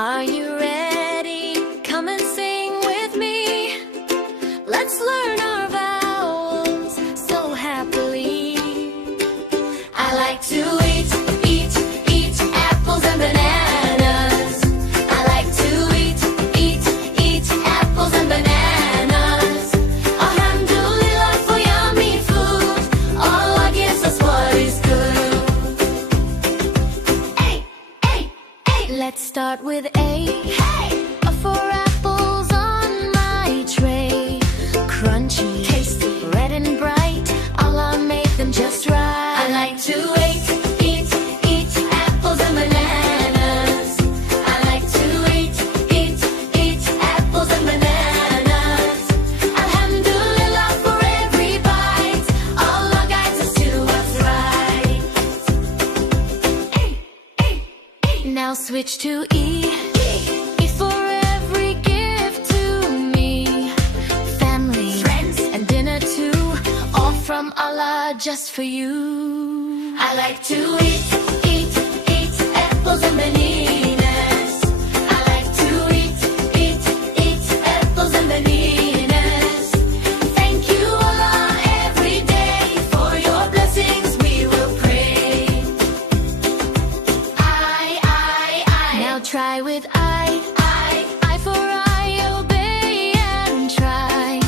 Are you ready? Come and sing with me. Let's learn our vowels so happily. I like to eat apples and bananas. I like to eat apples and bananas. Alhamdulillah for yummy food. Allah gives us what is good. Let's start with A. Hey! For apples on my tray. Crunchy, tasty, red and bright. Allah made them just right. I like to eat apples and bananas. I like to eat apples and bananas. Alhamdulillah for every bite. Allah guides us to what's right. Now switch to E. E for every gift to me. Family, friends, and dinner too. All from Allah just for you. I like to eat apples and bananas. I like to eat apples and bananas. Thank you Allah every day. For your blessings we will pray. Now try with I for I obey and try.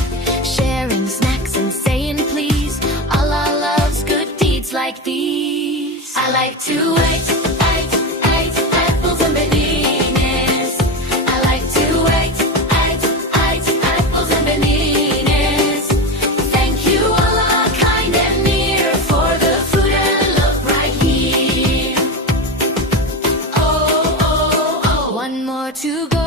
Sharing snacks and saying please. Allah loves good deeds like these. I like to eat apples and bananas. I like to eat apples and bananas. Thank you Allah kind and near for the food and love right here. Oh, one more to go.